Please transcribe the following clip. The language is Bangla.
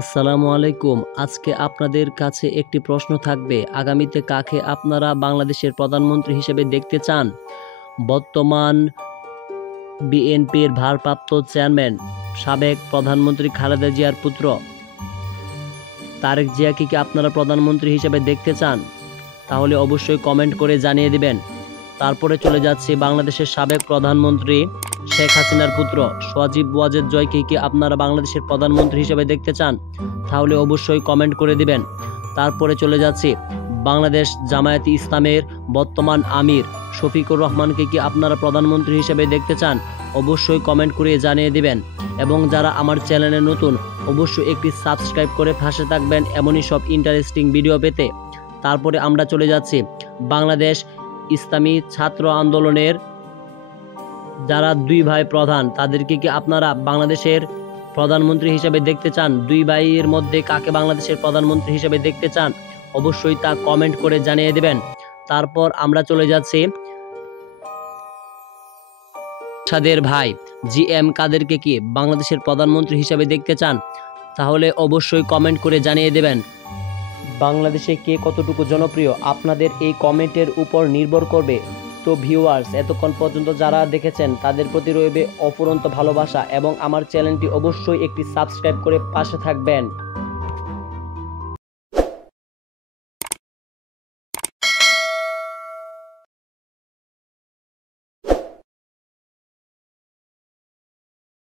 আসসালামু আলাইকুম। আজকে আপনাদের কাছে একটি প্রশ্ন থাকবে, আগামীতে কাকে আপনারা বাংলাদেশের প্রধানমন্ত্রী হিসেবে দেখতে চান? বর্তমান বিএনপির ভারপ্রাপ্ত চেয়ারম্যান সাবেক প্রধানমন্ত্রী খালেদা জিয়ার পুত্র তারেক জিয়াকে কি আপনারা প্রধানমন্ত্রী হিসেবে দেখতে চান? তাহলে অবশ্যই কমেন্ট করে জানিয়ে দিবেন। তারপরে চলে যাচ্ছে বাংলাদেশের সাবেক প্রধানমন্ত্রী শেখ হাসিনার পুত্র সজীব ওয়াজেদ জয়কে কি আপনারা বাংলাদেশের প্রধানমন্ত্রী হিসেবে দেখতে চান? তাহলে অবশ্যই কমেন্ট করে দিবেন। তারপরে চলে যাচ্ছে বাংলাদেশ জামায়াতে ইসলামের বর্তমান আমির শফিকুর রহমানকে কি আপনারা প্রধানমন্ত্রী হিসেবে দেখতে চান? অবশ্যই কমেন্ট করে জানিয়ে দিবেন। এবং যারা আমার চ্যানেলে নতুন, অবশ্যই একটি সাবস্ক্রাইব করে পাশে থাকবেন এমনই সব ইন্টারেস্টিং ভিডিও পেতে। তারপরে আমরা চলে যাচ্ছি বাংলাদেশ ইসলামী ছাত্র আন্দোলনের যারা দুই ভাই প্রধান, তাদেরকে কি আপনারা বাংলাদেশের প্রধানমন্ত্রী হিসেবে দেখতে চান? দুই ভাইয়ের মধ্যে কাকে বাংলাদেশের প্রধানমন্ত্রী হিসেবে দেখতে চান? অবশ্যই তা কমেন্ট করে জানিয়ে দেবেন। তারপর আমরা চলে যাচ্ছি সাদের ভাই জিএম কাদেরকে কি বাংলাদেশের প্রধানমন্ত্রী হিসেবে দেখতে চান? তাহলে অবশ্যই কমেন্ট করে জানিয়ে দেবেন। বাংলাদেশে কে কতটুকু জনপ্রিয় আপনাদের এই কমেন্টের উপর নির্ভর করবে। তো ভিউয়ার্স, এতক্ষণ পর্যন্ত যারা দেখেছেন তাদের প্রতি রইবে অফুরন্ত ভালোবাসা এবং আমার চ্যানেলটি অবশ্যই একটি সাবস্ক্রাইব করে পাশে থাকবেন।